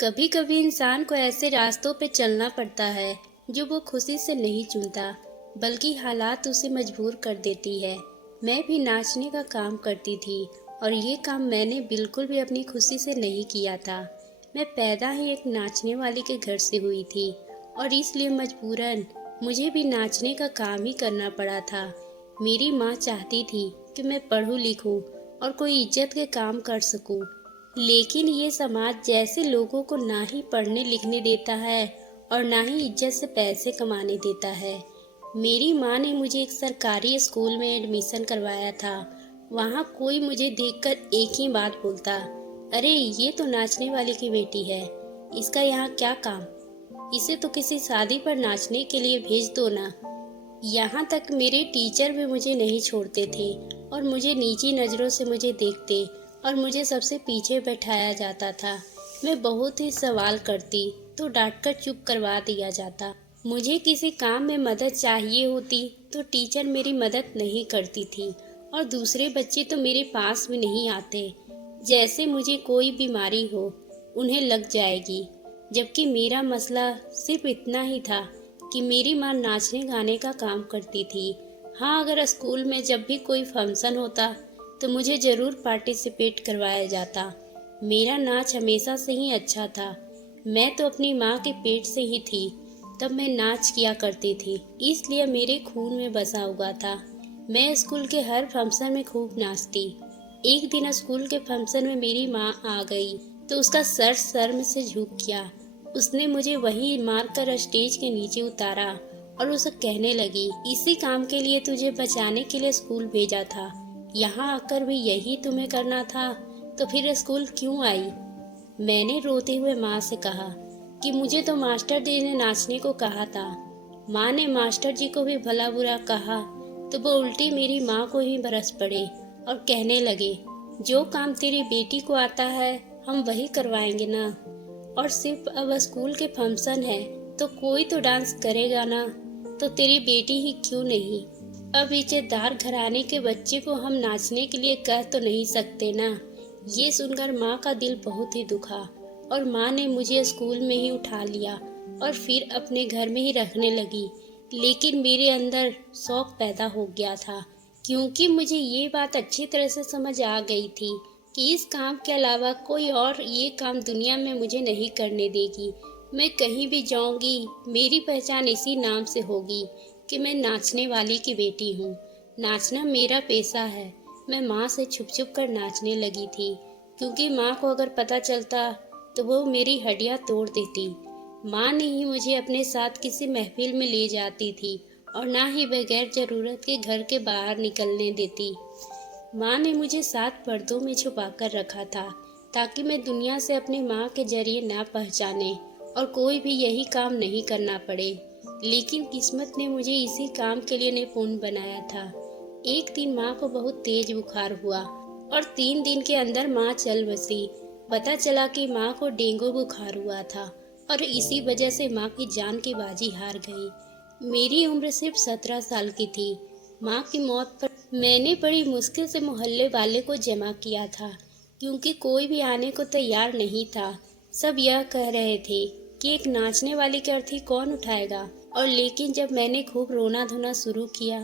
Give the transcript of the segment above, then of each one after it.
कभी कभी इंसान को ऐसे रास्तों पे चलना पड़ता है जो वो खुशी से नहीं चुनता, बल्कि हालात उसे मजबूर कर देती है। मैं भी नाचने का काम करती थी और ये काम मैंने बिल्कुल भी अपनी खुशी से नहीं किया था। मैं पैदा ही एक नाचने वाली के घर से हुई थी और इसलिए मजबूरन मुझे भी नाचने का काम ही करना पड़ा था। मेरी माँ चाहती थी कि मैं पढ़ूं लिखूं और कोई इज्जत के काम कर सकूं, लेकिन ये समाज जैसे लोगों को ना ही पढ़ने लिखने देता है और ना ही इज्जत से पैसे कमाने देता है। मेरी माँ ने मुझे एक सरकारी स्कूल में एडमिशन करवाया था। वहाँ कोई मुझे देखकर एक ही बात बोलता, अरे ये तो नाचने वाली की बेटी है, इसका यहाँ क्या काम, इसे तो किसी शादी पर नाचने के लिए भेज दो ना। यहाँ तक मेरे टीचर भी मुझे नहीं छोड़ते थे और मुझे नीची नज़रों से मुझे देखते और मुझे सबसे पीछे बैठाया जाता था। मैं बहुत ही सवाल करती तो डांटकर चुप करवा दिया जाता। मुझे किसी काम में मदद चाहिए होती तो टीचर मेरी मदद नहीं करती थी और दूसरे बच्चे तो मेरे पास भी नहीं आते, जैसे मुझे कोई बीमारी हो उन्हें लग जाएगी। जबकि मेरा मसला सिर्फ इतना ही था कि मेरी माँ नाचने गाने का काम करती थी। हाँ, अगर स्कूल में जब भी कोई फंक्शन होता तो मुझे ज़रूर पार्टिसिपेट करवाया जाता। मेरा नाच हमेशा से ही अच्छा था। मैं तो अपनी माँ के पेट से ही थी तब मैं नाच किया करती थी, इसलिए मेरे खून में बसा हुआ था। मैं स्कूल के हर फंक्शन में खूब नाचती। एक दिन स्कूल के फंक्शन में मेरी माँ आ गई तो उसका सर शर्म से झुक गया। उसने मुझे वहीं मारकर स्टेज के नीचे उतारा और उसे कहने लगी, इसी काम के लिए तुझे बचाने के लिए स्कूल भेजा था, यहाँ आकर भी यही तुम्हें करना था, तो फिर स्कूल क्यों आई। मैंने रोते हुए माँ से कहा कि मुझे तो मास्टर जी ने नाचने को कहा था। माँ ने मास्टर जी को भी भला बुरा कहा तो वो उल्टी मेरी माँ को ही बरस पड़े और कहने लगे, जो काम तेरी बेटी को आता है हम वही करवाएंगे ना, और सिर्फ अब स्कूल के फंक्शन है तो कोई तो डांस करेगा ना, तो तेरी बेटी ही क्यों नहीं। अब इज्जतदार घराने के बच्चे को हम नाचने के लिए कह तो नहीं सकते ना। ये सुनकर माँ का दिल बहुत ही दुखा और माँ ने मुझे स्कूल में ही उठा लिया और फिर अपने घर में ही रखने लगी। लेकिन मेरे अंदर शौक पैदा हो गया था, क्योंकि मुझे ये बात अच्छी तरह से समझ आ गई थी कि इस काम के अलावा कोई और ये काम दुनिया में मुझे नहीं करने देगी। मैं कहीं भी जाऊंगी मेरी पहचान इसी नाम से होगी कि मैं नाचने वाली की बेटी हूँ। नाचना मेरा पेशा है। मैं माँ से छुप छुप कर नाचने लगी थी, क्योंकि माँ को अगर पता चलता तो वो मेरी हड्डियाँ तोड़ देती। माँ ने ही मुझे अपने साथ किसी महफिल में ले जाती थी और ना ही बगैर जरूरत के घर के बाहर निकलने देती। माँ ने मुझे 7 पर्दों में छुपा कर रखा था ताकि मैं दुनिया से अपनी माँ के जरिए ना पहचाने और कोई भी यही काम नहीं करना पड़े। लेकिन किस्मत ने मुझे इसी काम के लिए निपुण बनाया था। एक दिन माँ को बहुत तेज बुखार हुआ और 3 दिन के अंदर माँ चल बसी। पता चला कि माँ को डेंगू बुखार हुआ था और इसी वजह से माँ की जान की बाजी हार गई। मेरी उम्र सिर्फ 17 साल की थी। माँ की मौत पर मैंने बड़ी मुश्किल से मोहल्ले वाले को जमा किया था, क्योंकि कोई भी आने को तैयार नहीं था। सब यह कह रहे थे कि एक नाचने वाली की अर्थी कौन उठाएगा। और लेकिन जब मैंने खूब रोना धोना शुरू किया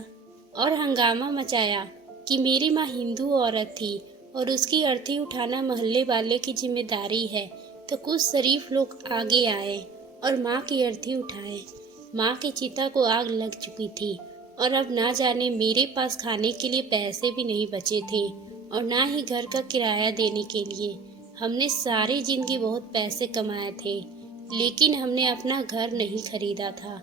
और हंगामा मचाया कि मेरी माँ हिंदू औरत थी और उसकी अर्थी उठाना मोहल्ले वाले की जिम्मेदारी है, तो कुछ शरीफ लोग आगे आए और माँ की अर्थी उठाए। माँ की चिता को आग लग चुकी थी और अब ना जाने मेरे पास खाने के लिए पैसे भी नहीं बचे थे और ना ही घर का किराया देने के लिए। हमने सारी जिंदगी बहुत पैसे कमाए थे, लेकिन हमने अपना घर नहीं खरीदा था,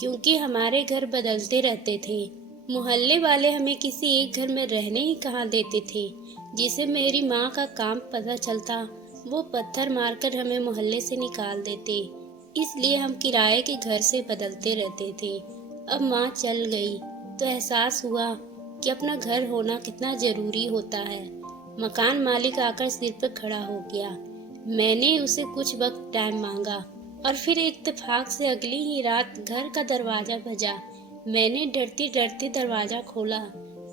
क्योंकि हमारे घर बदलते रहते थे। मोहल्ले वाले हमें किसी एक घर में रहने ही कहाँ देते थे। जिसे मेरी माँ का काम पता चलता वो पत्थर मारकर हमें मोहल्ले से निकाल देते। इसलिए हम किराए के घर से बदलते रहते थे। अब माँ चल गई तो एहसास हुआ कि अपना घर होना कितना जरूरी होता है। मकान मालिक आकर सिर पर खड़ा हो गया। मैंने उसे कुछ वक्त टाइम मांगा और फिर इत्तेफाक से अगली ही रात घर का दरवाजा बजा। मैंने डरती डरती दरवाजा खोला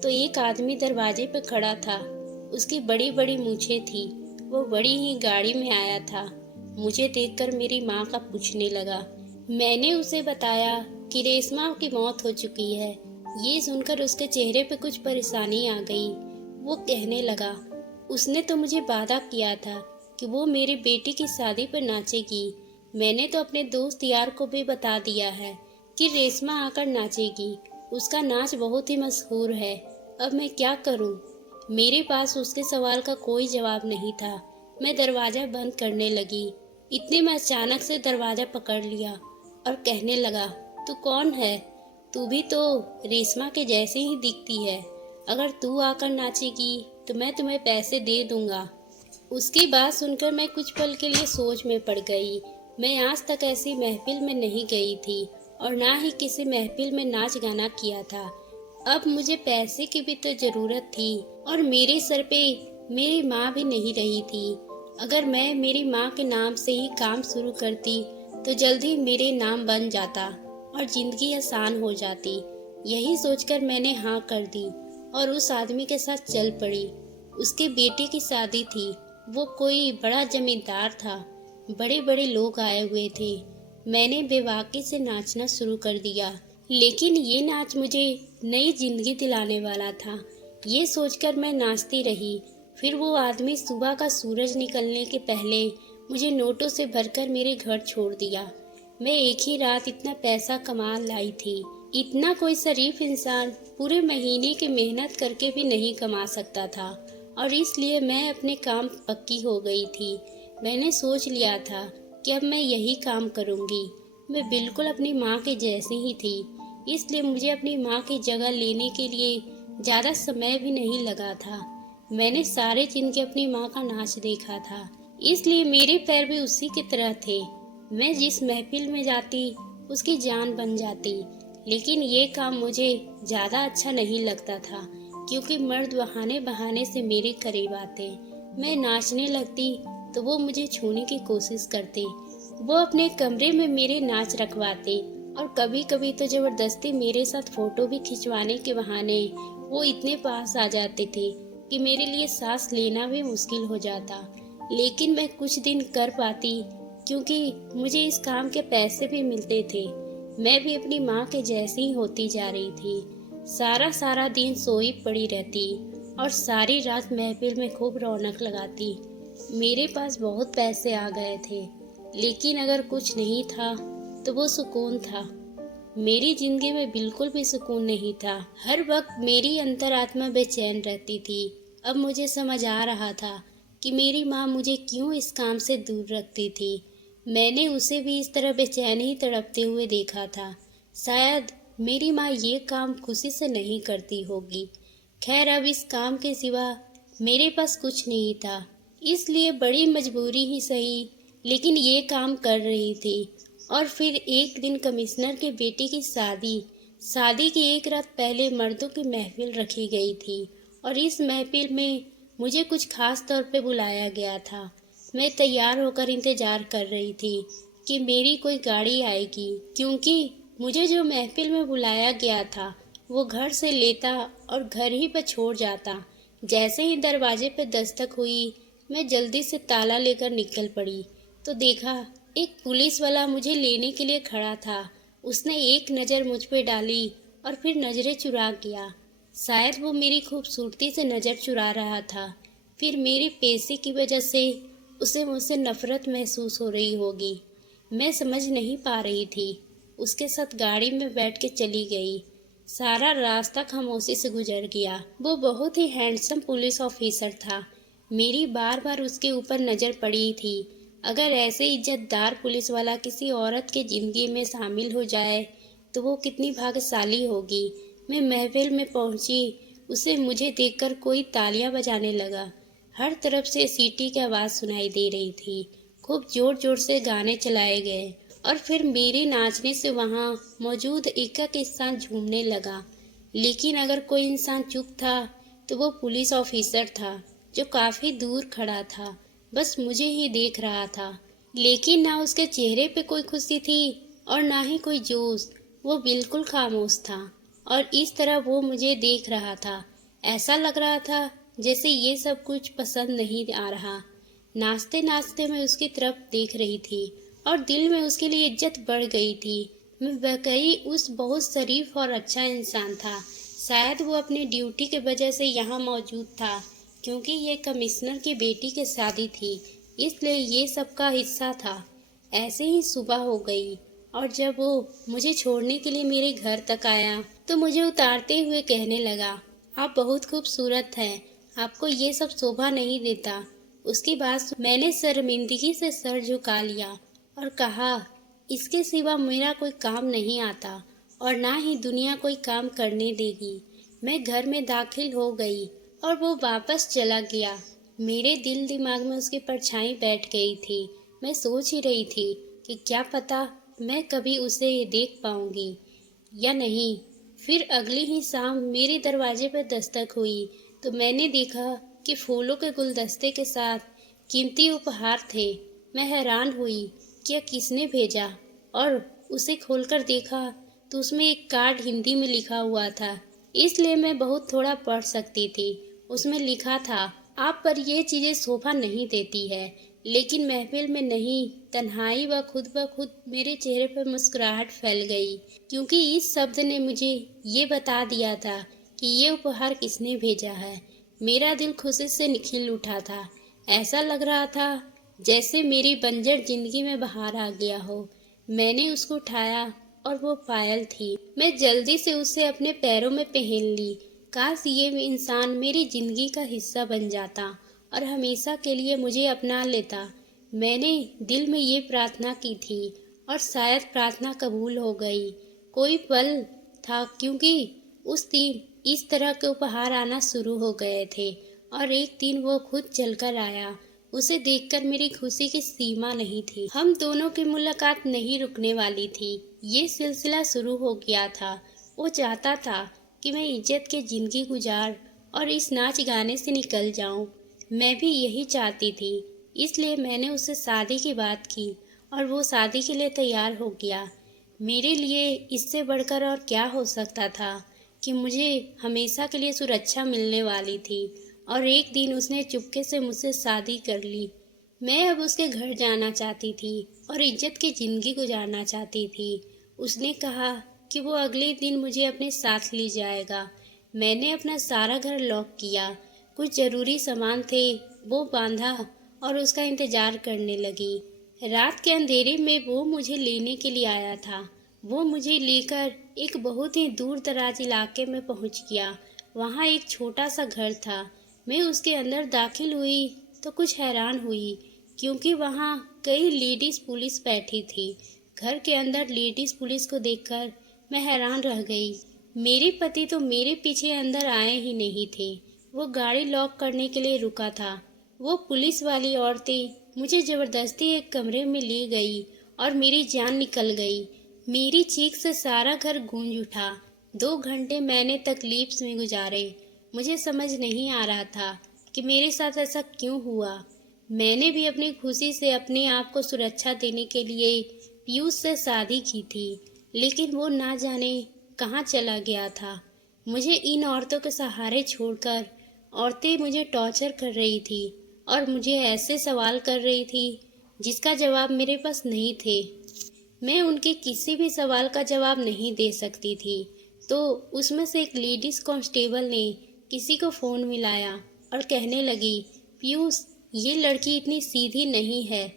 तो एक आदमी दरवाजे पर खड़ा था। उसकी बड़ी बड़ी मूछें थी। वो बड़ी ही गाड़ी में आया था। मुझे देखकर मेरी माँ का पूछने लगा। मैंने उसे बताया कि रेशमा की मौत हो चुकी है। ये सुनकर उसके चेहरे पे कुछ परेशानी आ गई। वो कहने लगा, उसने तो मुझे वादा किया था कि वो मेरी बेटी की शादी पर नाचेगी। मैंने तो अपने दोस्त यार को भी बता दिया है कि रेशमा आकर नाचेगी। उसका नाच बहुत ही मशहूर है। अब मैं क्या करूं? मेरे पास उसके सवाल का कोई जवाब नहीं था। मैं दरवाजा बंद करने लगी। इतने में अचानक से दरवाजा पकड़ लिया और कहने लगा, तू कौन है? तू भी तो रेशमा के जैसे ही दिखती है। अगर तू आकर नाचेगी तो मैं तुम्हें पैसे दे दूंगा। उसकी बात सुनकर मैं कुछ पल के लिए सोच में पड़ गई। मैं आज तक ऐसी महफिल में नहीं गई थी और ना ही किसी महफिल में नाच गाना किया था। अब मुझे पैसे की भी तो जरूरत थी और मेरे सर पे मेरी माँ भी नहीं रही थी। अगर मैं मेरी माँ के नाम से ही काम शुरू करती तो जल्दी मेरे नाम बन जाता और जिंदगी आसान हो जाती। यही सोचकर मैंने हाँ कर दी और उस आदमी के साथ चल पड़ी। उसके बेटे की शादी थी। वो कोई बड़ा जमींदार था। बड़े बड़े लोग आए हुए थे। मैंने बेबाकी से नाचना शुरू कर दिया, लेकिन ये नाच मुझे नई जिंदगी दिलाने वाला था। ये सोचकर मैं नाचती रही। फिर वो आदमी सुबह का सूरज निकलने के पहले मुझे नोटों से भरकर मेरे घर छोड़ दिया। मैं एक ही रात इतना पैसा कमा लाई थी। इतना कोई शरीफ इंसान पूरे महीने की मेहनत करके भी नहीं कमा सकता था और इसलिए मैं अपने काम पक्की हो गई थी। मैंने सोच लिया था कि अब मैं यही काम करूंगी। मैं बिल्कुल अपनी माँ के जैसी ही थी, इसलिए मुझे अपनी माँ की जगह लेने के लिए ज़्यादा समय भी नहीं लगा था। मैंने सारे जिनके अपनी माँ का नाच देखा था, इसलिए मेरे पैर भी उसी की तरह थे। मैं जिस महफिल में जाती उसकी जान बन जाती। लेकिन ये काम मुझे ज़्यादा अच्छा नहीं लगता था, क्योंकि मर्द बहाने बहाने से मेरे करीब आते। मैं नाचने लगती तो वो मुझे छूने की कोशिश करते। वो अपने कमरे में मेरे नाच रखवाते और कभी कभी तो जबरदस्ती मेरे साथ फोटो भी खिंचवाने के बहाने वो इतने पास आ जाते थे कि मेरे लिए सांस लेना भी मुश्किल हो जाता। लेकिन मैं कुछ दिन कर पाती, क्योंकि मुझे इस काम के पैसे भी मिलते थे। मैं भी अपनी माँ के जैसी ही होती जा रही थी। सारा सारा दिन सोई पड़ी रहती और सारी रात महफिल में खूब रौनक लगाती। मेरे पास बहुत पैसे आ गए थे, लेकिन अगर कुछ नहीं था तो वो सुकून था। मेरी जिंदगी में बिल्कुल भी सुकून नहीं था। हर वक्त मेरी अंतरात्मा बेचैन रहती थी। अब मुझे समझ आ रहा था कि मेरी माँ मुझे क्यों इस काम से दूर रखती थी। मैंने उसे भी इस तरह बेचैन ही तड़पते हुए देखा था। शायद मेरी माँ ये काम खुशी से नहीं करती होगी। खैर, अब इस काम के सिवा मेरे पास कुछ नहीं था, इसलिए बड़ी मजबूरी ही सही, लेकिन ये काम कर रही थी। और फिर एक दिन कमिश्नर के बेटे की शादी की एक रात पहले मर्दों की महफिल रखी गई थी और इस महफिल में मुझे कुछ खास तौर पे बुलाया गया था। मैं तैयार होकर इंतजार कर रही थी कि मेरी कोई गाड़ी आएगी, क्योंकि मुझे जो महफिल में बुलाया गया था वो घर से लेता और घर ही पर छोड़ जाता। जैसे ही दरवाजे पर दस्तक हुई, मैं जल्दी से ताला लेकर निकल पड़ी तो देखा एक पुलिस वाला मुझे लेने के लिए खड़ा था। उसने एक नज़र मुझ पे डाली और फिर नजरें चुरा गया। शायद वो मेरी खूबसूरती से नज़र चुरा रहा था। फिर मेरे पैसे की वजह से उसे मुझसे नफरत महसूस हो रही होगी। मैं समझ नहीं पा रही थी। उसके साथ गाड़ी में बैठ के चली गई। सारा रास्ता खामोशी से गुजर गया। वो बहुत ही हैंडसम पुलिस ऑफिसर था। मेरी बार बार उसके ऊपर नज़र पड़ी थी। अगर ऐसे इज्जतदार पुलिस वाला किसी औरत के जिंदगी में शामिल हो जाए तो वो कितनी भाग्यशाली होगी। मैं महफिल में पहुंची। उसे मुझे देखकर कोई तालियां बजाने लगा। हर तरफ से सीटी की आवाज़ सुनाई दे रही थी। खूब जोर जोर से गाने चलाए गए और फिर मेरे नाचने से वहाँ मौजूद एक इंसान झूमने लगा। लेकिन अगर कोई इंसान चुप था तो वो पुलिस ऑफिसर था, जो काफ़ी दूर खड़ा था, बस मुझे ही देख रहा था। लेकिन ना उसके चेहरे पे कोई खुशी थी और ना ही कोई जोश। वो बिल्कुल खामोश था और इस तरह वो मुझे देख रहा था। ऐसा लग रहा था जैसे ये सब कुछ पसंद नहीं आ रहा। नाचते नाचते मैं उसकी तरफ देख रही थी और दिल में उसके लिए इज्जत बढ़ गई थी। मैं वाकई उस बहुत शरीफ और अच्छा इंसान था। शायद वो अपनी ड्यूटी के वजह से यहाँ मौजूद था, क्योंकि ये कमिश्नर की बेटी की शादी थी, इसलिए ये सबका हिस्सा था। ऐसे ही सुबह हो गई और जब वो मुझे छोड़ने के लिए मेरे घर तक आया तो मुझे उतारते हुए कहने लगा, आप बहुत खूबसूरत हैं, आपको ये सब शोभा नहीं देता। उसकी बात मैंने शर्मिंदगी से सर झुका लिया और कहा, इसके सिवा मेरा कोई काम नहीं आता और ना ही दुनिया कोई काम करने देगी। मैं घर में दाखिल हो गई और वो वापस चला गया। मेरे दिल दिमाग में उसकी परछाई बैठ गई थी। मैं सोच ही रही थी कि क्या पता मैं कभी उसे देख पाऊंगी या नहीं। फिर अगली ही शाम मेरे दरवाजे पर दस्तक हुई तो मैंने देखा कि फूलों के गुलदस्ते के साथ कीमती उपहार थे। मैं हैरान हुई कि यह किसने भेजा और उसे खोलकर देखा तो उसमें एक कार्ड हिंदी में लिखा हुआ था, इसलिए मैं बहुत थोड़ा पढ़ सकती थी। उसमें लिखा था, आप पर ये चीज़ें शोभा नहीं देती है, लेकिन महफिल में नहीं, तन्हाई व खुद मेरे चेहरे पर मुस्कुराहट फैल गई, क्योंकि इस शब्द ने मुझे ये बता दिया था कि ये उपहार किसने भेजा है। मेरा दिल खुशी से निखिल उठा था। ऐसा लग रहा था जैसे मेरी बंजर जिंदगी में बहार आ गया हो। मैंने उसको उठाया और वो पायल थी। मैं जल्दी से उसे अपने पैरों में पहन ली। काश ये इंसान मेरी जिंदगी का हिस्सा बन जाता और हमेशा के लिए मुझे अपना लेता। मैंने दिल में ये प्रार्थना की थी और शायद प्रार्थना कबूल हो गई। कोई पल था, क्योंकि उस दिन इस तरह के उपहार आना शुरू हो गए थे और एक दिन वो खुद चलकर आया। उसे देखकर मेरी खुशी की सीमा नहीं थी। हम दोनों की मुलाकात नहीं रुकने वाली थी। ये सिलसिला शुरू हो गया था। वो चाहता था कि मैं इज्जत के जिंदगी गुजार और इस नाच गाने से निकल जाऊं। मैं भी यही चाहती थी, इसलिए मैंने उससे शादी की बात की और वो शादी के लिए तैयार हो गया। मेरे लिए इससे बढ़कर और क्या हो सकता था कि मुझे हमेशा के लिए सुरक्षा मिलने वाली थी। और एक दिन उसने चुपके से मुझसे शादी कर ली। मैं अब उसके घर जाना चाहती थी और इज्जत की ज़िंदगी गुजारना चाहती थी। उसने कहा कि वो अगले दिन मुझे अपने साथ ले जाएगा। मैंने अपना सारा घर लॉक किया। कुछ ज़रूरी सामान थे वो बांधा और उसका इंतज़ार करने लगी। रात के अंधेरे में वो मुझे लेने के लिए आया था। वो मुझे लेकर एक बहुत ही दूर दराज इलाके में पहुंच गया। वहाँ एक छोटा सा घर था। मैं उसके अंदर दाखिल हुई तो कुछ हैरान हुई, क्योंकि वहाँ कई लेडीज़ पुलिस बैठी थी। घर के अंदर लेडीज़ पुलिस को देखकर मैं हैरान रह गई। मेरे पति तो मेरे पीछे अंदर आए ही नहीं थे। वो गाड़ी लॉक करने के लिए रुका था। वो पुलिस वाली औरतें मुझे ज़बरदस्ती एक कमरे में ले गई और मेरी जान निकल गई। मेरी चीख से सारा घर गूंज उठा। 2 घंटे मैंने तकलीफ में गुजारे। मुझे समझ नहीं आ रहा था कि मेरे साथ ऐसा क्यों हुआ। मैंने भी अपनी खुशी से अपने आप को सुरक्षा देने के लिए पीयूष से शादी की थी, लेकिन वो ना जाने कहाँ चला गया था। मुझे इन औरतों के सहारे छोड़कर औरतें मुझे टॉर्चर कर रही थी और मुझे ऐसे सवाल कर रही थी जिसका जवाब मेरे पास नहीं थे। मैं उनके किसी भी सवाल का जवाब नहीं दे सकती थी। तो उसमें से एक लेडीज़ कांस्टेबल ने किसी को फ़ोन मिलाया और कहने लगी, पीयूष, ये लड़की इतनी सीधी नहीं है।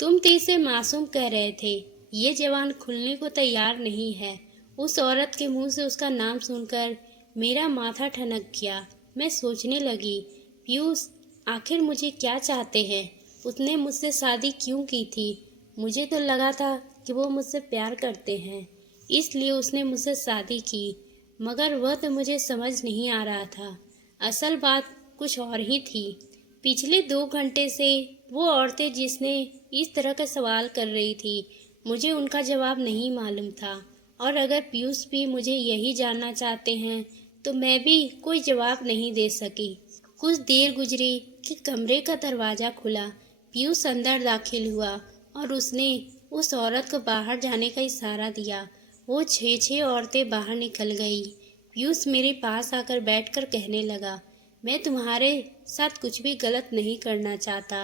तुम तो इसे मासूम कह रहे थे। ये जवान खुलने को तैयार नहीं है। उस औरत के मुंह से उसका नाम सुनकर मेरा माथा ठनक गया। मैं सोचने लगी, पीयूष आखिर मुझे क्या चाहते हैं? उसने मुझसे शादी क्यों की थी? मुझे तो लगा था कि वो मुझसे प्यार करते हैं, इसलिए उसने मुझसे शादी की। मगर वह तो मुझे समझ नहीं आ रहा था। असल बात कुछ और ही थी। पिछले 2 घंटे से वो औरतें जिसने इस तरह का सवाल कर रही थी, मुझे उनका जवाब नहीं मालूम था। और अगर पीयूष भी मुझे यही जानना चाहते हैं तो मैं भी कोई जवाब नहीं दे सकी। कुछ देर गुजरी कि कमरे का दरवाज़ा खुला। पीयूष अंदर दाखिल हुआ और उसने उस औरत को बाहर जाने का इशारा दिया। वो 6 औरतें बाहर निकल गई। पीयूष मेरे पास आकर बैठकर कहने लगा, मैं तुम्हारे साथ कुछ भी गलत नहीं करना चाहता।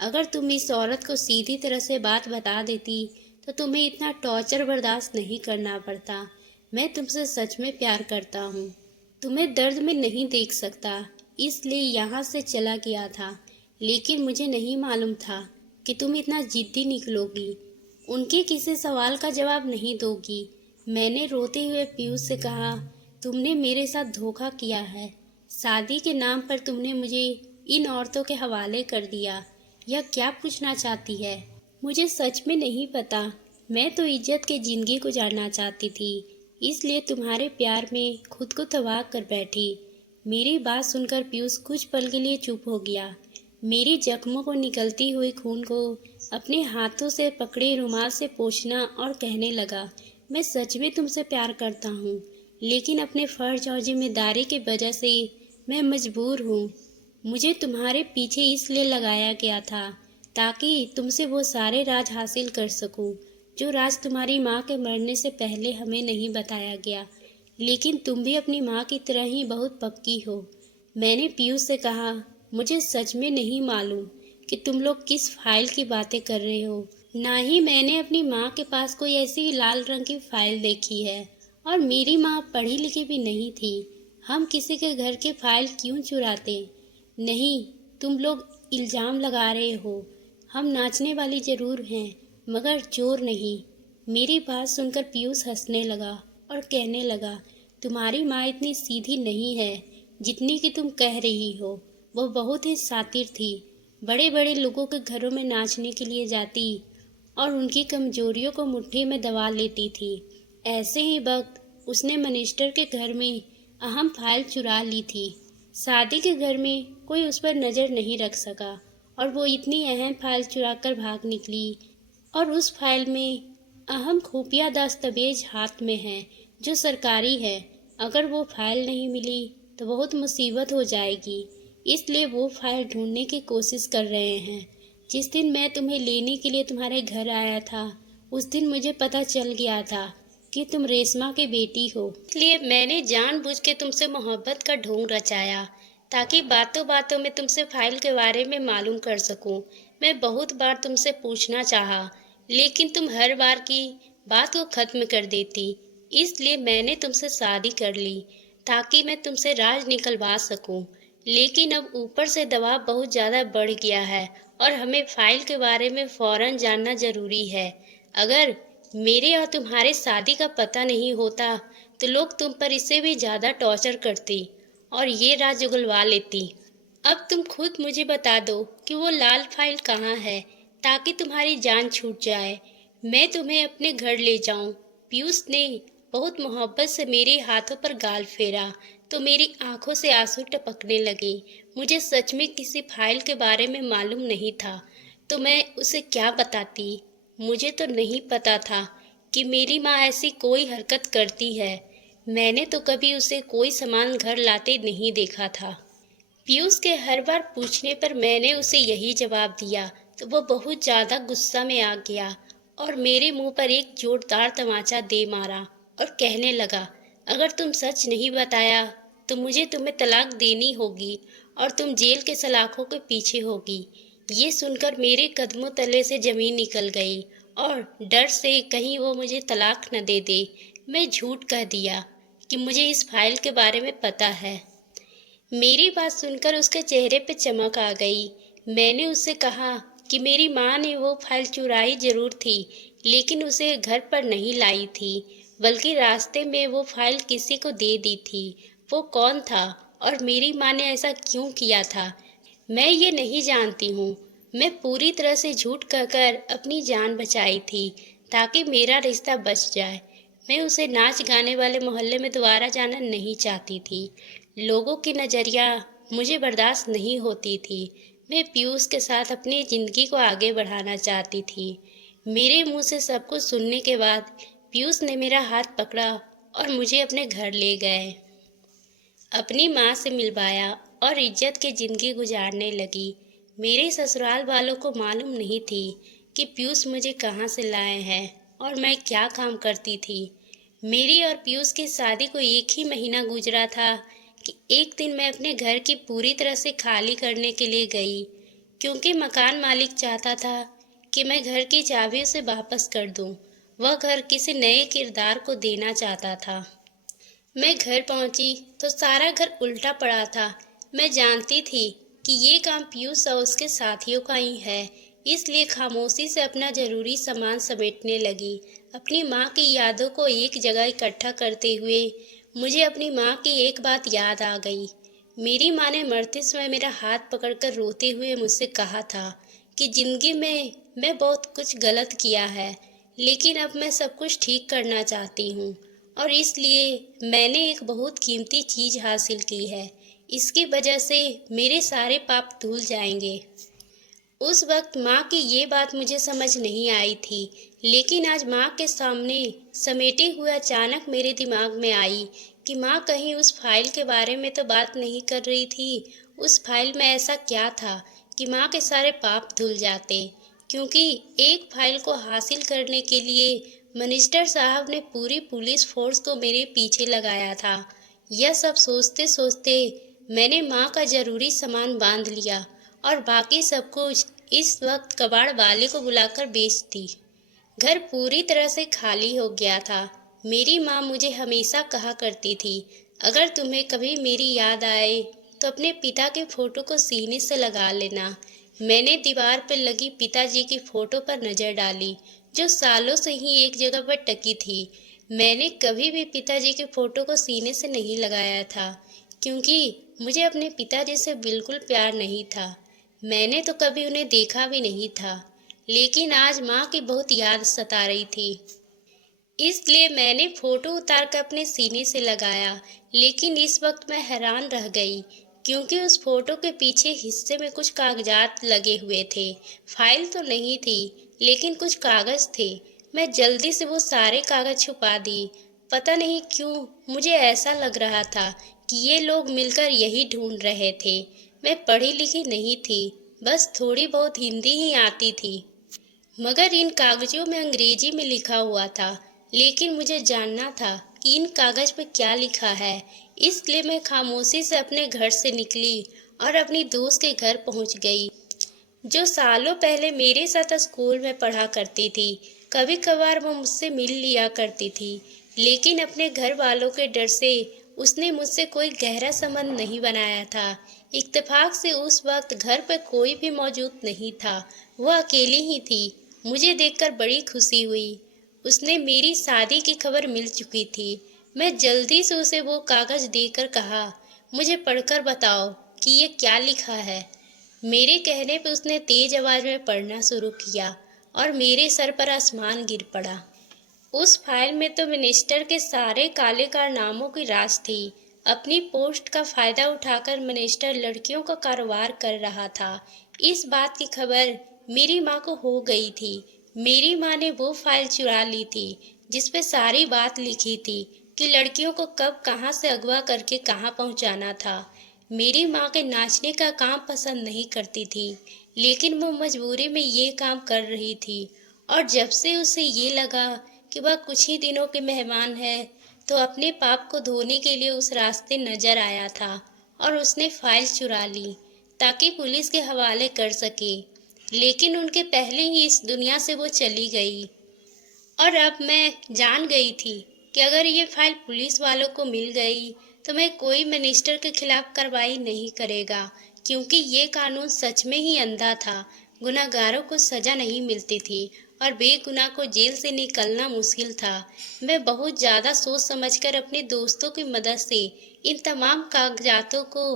अगर तुम इस औरत को सीधी तरह से बात बता देती तो तुम्हें इतना टॉर्चर बर्दाश्त नहीं करना पड़ता। मैं तुमसे सच में प्यार करता हूँ, तुम्हें दर्द में नहीं देख सकता, इसलिए यहाँ से चला गया था। लेकिन मुझे नहीं मालूम था कि तुम इतना जिद्दी निकलोगी, उनके किसी सवाल का जवाब नहीं दोगी। मैंने रोते हुए पीयूष से कहा, तुमने मेरे साथ धोखा किया है। शादी के नाम पर तुमने मुझे इन औरतों के हवाले कर दिया। यह क्या पूछना चाहती है? मुझे सच में नहीं पता। मैं तो इज्जत की जिंदगी गुजारना चाहती थी, इसलिए तुम्हारे प्यार में खुद को तबाह कर बैठी। मेरी बात सुनकर पीयूष कुछ पल के लिए चुप हो गया। मेरी जख्मों को निकलती हुई खून को अपने हाथों से पकड़े रुमाल से पोंछना और कहने लगा, मैं सच में तुमसे प्यार करता हूँ, लेकिन अपने फर्ज और जिम्मेदारी की वजह से मैं मजबूर हूँ। मुझे तुम्हारे पीछे इसलिए लगाया गया था ताकि तुमसे वो सारे राज हासिल कर सकूं जो राज तुम्हारी माँ के मरने से पहले हमें नहीं बताया गया। लेकिन तुम भी अपनी माँ की तरह ही बहुत पक्की हो। मैंने पीयूष से कहा, मुझे सच में नहीं मालूम कि तुम लोग किस फाइल की बातें कर रहे हो। ना ही मैंने अपनी माँ के पास कोई ऐसी लाल रंग की फाइल देखी है, और मेरी माँ पढ़ी लिखी भी नहीं थी। हम किसी के घर की फाइल क्यों चुराते? नहीं, तुम लोग इल्ज़ाम लगा रहे हो। हम नाचने वाली जरूर हैं, मगर चोर नहीं। मेरी बात सुनकर पीयूष हंसने लगा और कहने लगा, तुम्हारी माँ इतनी सीधी नहीं है जितनी कि तुम कह रही हो। वो बहुत ही शातिर थी, बड़े बड़े लोगों के घरों में नाचने के लिए जाती और उनकी कमजोरियों को मुट्ठी में दबा लेती थी। ऐसे ही वक्त उसने मिनिस्टर के घर में अहम फाइल चुरा ली थी। शादी के घर में कोई उस पर नज़र नहीं रख सका और वो इतनी अहम फाइल चुराकर भाग निकली। और उस फाइल में अहम खुफिया दस्तावेज हाथ में है जो सरकारी है। अगर वो फाइल नहीं मिली तो बहुत मुसीबत हो जाएगी, इसलिए वो फाइल ढूंढने की कोशिश कर रहे हैं। जिस दिन मैं तुम्हें लेने के लिए तुम्हारे घर आया था, उस दिन मुझे पता चल गया था कि तुम रेशमा की बेटी हो। इसलिए मैंने जानबूझ के तुमसे मोहब्बत का ढोंग रचाया ताकि बातों बातों में तुमसे फाइल के बारे में मालूम कर सकूं। मैं बहुत बार तुमसे पूछना चाहा, लेकिन तुम हर बार की बात को खत्म कर देती। इसलिए मैंने तुमसे शादी कर ली ताकि मैं तुमसे राज निकलवा सकूं। लेकिन अब ऊपर से दबाव बहुत ज़्यादा बढ़ गया है और हमें फाइल के बारे में फ़ौरन जानना ज़रूरी है। अगर मेरे और तुम्हारे शादी का पता नहीं होता तो लोग तुम पर इससे भी ज़्यादा टॉर्चर करती और ये राज उगलवा लेती। अब तुम खुद मुझे बता दो कि वो लाल फाइल कहाँ है ताकि तुम्हारी जान छूट जाए, मैं तुम्हें अपने घर ले जाऊं। पीयूष ने बहुत मोहब्बत से मेरे हाथों पर गाल फेरा तो मेरी आंखों से आंसू टपकने लगे। मुझे सच में किसी फाइल के बारे में मालूम नहीं था तो मैं उसे क्या बताती। मुझे तो नहीं पता था कि मेरी माँ ऐसी कोई हरकत करती है। मैंने तो कभी उसे कोई सामान घर लाते नहीं देखा था। पीयूष के हर बार पूछने पर मैंने उसे यही जवाब दिया तो वो बहुत ज़्यादा गुस्सा में आ गया और मेरे मुंह पर एक जोरदार तमाचा दे मारा और कहने लगा, अगर तुम सच नहीं बताया तो मुझे तुम्हें तलाक देनी होगी और तुम जेल के सलाखों के पीछे होगी। ये सुनकर मेरे कदमों तले से जमीन निकल गई और डर से कहीं वो मुझे तलाक न दे दे, मैं झूठ कह दिया कि मुझे इस फाइल के बारे में पता है। मेरी बात सुनकर उसके चेहरे पे चमक आ गई। मैंने उससे कहा कि मेरी माँ ने वो फाइल चुराई जरूर थी, लेकिन उसे घर पर नहीं लाई थी, बल्कि रास्ते में वो फाइल किसी को दे दी थी। वो कौन था और मेरी माँ ने ऐसा क्यों किया था, मैं ये नहीं जानती हूँ। मैं पूरी तरह से झूठ कहकर अपनी जान बचाई थी ताकि मेरा रिश्ता बच जाए। मैं उसे नाच गाने वाले मोहल्ले में दोबारा जाना नहीं चाहती थी। लोगों की नज़रिया मुझे बर्दाश्त नहीं होती थी। मैं पीयूष के साथ अपनी ज़िंदगी को आगे बढ़ाना चाहती थी। मेरे मुंह से सब कुछ सुनने के बाद पीयूष ने मेरा हाथ पकड़ा और मुझे अपने घर ले गए, अपनी माँ से मिलवाया और इज्जत की ज़िंदगी गुजारने लगी। मेरे ससुराल वालों को मालूम नहीं थी कि पीयूष मुझे कहाँ से लाए हैं और मैं क्या काम करती थी। मेरी और पीयूष की शादी को एक ही महीना गुजरा था कि एक दिन मैं अपने घर की पूरी तरह से खाली करने के लिए गई। क्योंकि मकान मालिक चाहता था कि मैं घर की चाबी उसे वापस कर दूं। वह घर किसी नए किरदार को देना चाहता था। मैं घर पहुंची तो सारा घर उल्टा पड़ा था। मैं जानती थी कि ये काम पीयूष और उसके साथियों का ही है, इसलिए खामोशी से अपना जरूरी सामान समेटने लगी। अपनी माँ की यादों को एक जगह इकट्ठा करते हुए मुझे अपनी माँ की एक बात याद आ गई। मेरी माँ ने मरते समय मेरा हाथ पकड़कर रोते हुए मुझसे कहा था कि जिंदगी में मैं बहुत कुछ गलत किया है, लेकिन अब मैं सब कुछ ठीक करना चाहती हूँ और इसलिए मैंने एक बहुत कीमती चीज हासिल की है। इसकी वजह से मेरे सारे पाप धुल जाएंगे। उस वक्त माँ की ये बात मुझे समझ नहीं आई थी, लेकिन आज माँ के सामने समेटे हुए अचानक मेरे दिमाग में आई कि माँ कहीं उस फाइल के बारे में तो बात नहीं कर रही थी। उस फाइल में ऐसा क्या था कि माँ के सारे पाप धुल जाते, क्योंकि एक फाइल को हासिल करने के लिए मिनिस्टर साहब ने पूरी पुलिस फोर्स को मेरे पीछे लगाया था। यह सब सोचते सोचते मैंने माँ का जरूरी सामान बांध लिया और बाकी सब कुछ इस वक्त कबाड़ वाले को बुलाकर बेच दी। घर पूरी तरह से खाली हो गया था। मेरी माँ मुझे हमेशा कहा करती थी, अगर तुम्हें कभी मेरी याद आए तो अपने पिता के फोटो को सीने से लगा लेना। मैंने दीवार पर लगी पिताजी की फोटो पर नजर डाली, जो सालों से ही एक जगह पर टकी थी। मैंने कभी भी पिताजी के फोटो को सीने से नहीं लगाया था, क्योंकि मुझे अपने पिताजी से बिल्कुल प्यार नहीं था। मैंने तो कभी उन्हें देखा भी नहीं था, लेकिन आज माँ की बहुत याद सता रही थी, इसलिए मैंने फोटो उतार कर अपने सीने से लगाया। लेकिन इस वक्त मैं हैरान रह गई, क्योंकि उस फोटो के पीछे हिस्से में कुछ कागजात लगे हुए थे। फाइल तो नहीं थी, लेकिन कुछ कागज थे। मैं जल्दी से वो सारे कागज छुपा दी। पता नहीं क्यों मुझे ऐसा लग रहा था कि ये लोग मिलकर यही ढूंढ रहे थे। मैं पढ़ी लिखी नहीं थी, बस थोड़ी बहुत हिंदी ही आती थी, मगर इन कागजों में अंग्रेजी में लिखा हुआ था। लेकिन मुझे जानना था कि इन कागज पे क्या लिखा है, इसलिए मैं खामोशी से अपने घर से निकली और अपनी दोस्त के घर पहुंच गई, जो सालों पहले मेरे साथ स्कूल में पढ़ा करती थी। कभी कभार वो मुझसे मिल लिया करती थी, लेकिन अपने घर वालों के डर से उसने मुझसे कोई गहरा संबंध नहीं बनाया था। इत्तेफाक से उस वक्त घर पर कोई भी मौजूद नहीं था, वह अकेली ही थी। मुझे देखकर बड़ी खुशी हुई। उसने मेरी शादी की खबर मिल चुकी थी। मैं जल्दी से उसे वो कागज देकर कहा, मुझे पढ़कर बताओ कि ये क्या लिखा है। मेरे कहने पर उसने तेज आवाज में पढ़ना शुरू किया और मेरे सर पर आसमान गिर पड़ा। उस फाइल में तो मिनिस्टर के सारे काले कारनामों की राज थी। अपनी पोस्ट का फायदा उठाकर मिनिस्टर लड़कियों का कारोबार कर रहा था। इस बात की खबर मेरी माँ को हो गई थी। मेरी माँ ने वो फाइल चुरा ली थी जिस पे सारी बात लिखी थी कि लड़कियों को कब कहाँ से अगवा करके कहाँ पहुँचाना था। मेरी माँ के नाचने का काम पसंद नहीं करती थी, लेकिन वो मजबूरी में ये काम कर रही थी। और जब से उसे ये लगा कि वह कुछ ही दिनों के मेहमान है, तो अपने पाप को धोने के लिए उस रास्ते नजर आया था और उसने फाइल चुरा ली ताकि पुलिस के हवाले कर सके। लेकिन उनके पहले ही इस दुनिया से वो चली गई। और अब मैं जान गई थी कि अगर ये फाइल पुलिस वालों को मिल गई तो मैं कोई मिनिस्टर के खिलाफ कार्रवाई नहीं करेगा, क्योंकि ये कानून सच में ही अंधा था। गुनहगारों को सजा नहीं मिलती थी और बेगुनाह को जेल से निकलना मुश्किल था। मैं बहुत ज़्यादा सोच समझकर अपने दोस्तों की मदद से इन तमाम कागजातों को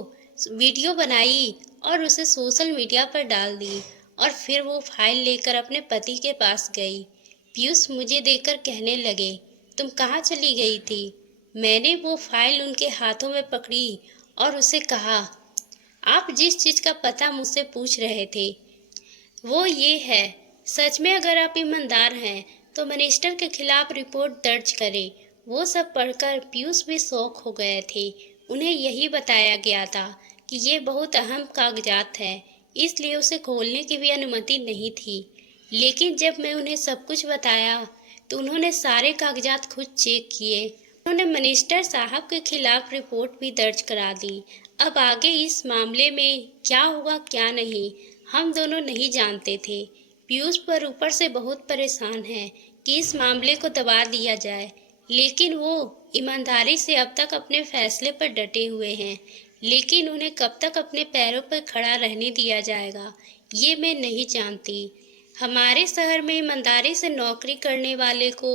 वीडियो बनाई और उसे सोशल मीडिया पर डाल दी और फिर वो फाइल लेकर अपने पति के पास गई। पीयूष मुझे देखकर कहने लगे, तुम कहाँ चली गई थी? मैंने वो फाइल उनके हाथों में पकड़ी और उसे कहा, आप जिस चीज़ का पता मुझसे पूछ रहे थे वो ये है। सच में अगर आप ईमानदार हैं तो मिनिस्टर के खिलाफ रिपोर्ट दर्ज करें। वो सब पढ़कर पीयूष भी शौक हो गए थे। उन्हें यही बताया गया था कि ये बहुत अहम कागजात है, इसलिए उसे खोलने की भी अनुमति नहीं थी। लेकिन जब मैं उन्हें सब कुछ बताया तो उन्होंने सारे कागजात खुद चेक किए। उन्होंने मिनिस्टर साहब के खिलाफ रिपोर्ट भी दर्ज करा दी। अब आगे इस मामले में क्या होगा क्या नहीं, हम दोनों नहीं जानते थे। पीयूष पर ऊपर से बहुत परेशान है कि इस मामले को दबा दिया जाए, लेकिन वो ईमानदारी से अब तक अपने फैसले पर डटे हुए हैं। लेकिन उन्हें कब तक अपने पैरों पर खड़ा रहने दिया जाएगा, ये मैं नहीं जानती। हमारे शहर में ईमानदारी से नौकरी करने वाले को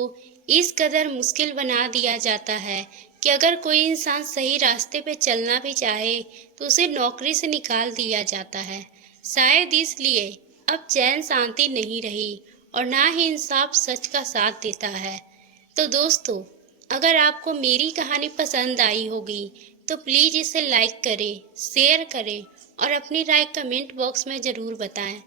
इस कदर मुश्किल बना दिया जाता है कि अगर कोई इंसान सही रास्ते पे चलना भी चाहे तो उसे नौकरी से निकाल दिया जाता है। शायद इसलिए अब चैन शांति नहीं रही और ना ही इंसाफ सच का साथ देता है। तो दोस्तों, अगर आपको मेरी कहानी पसंद आई होगी तो प्लीज़ इसे लाइक करें, शेयर करें और अपनी राय कमेंट बॉक्स में ज़रूर बताएं।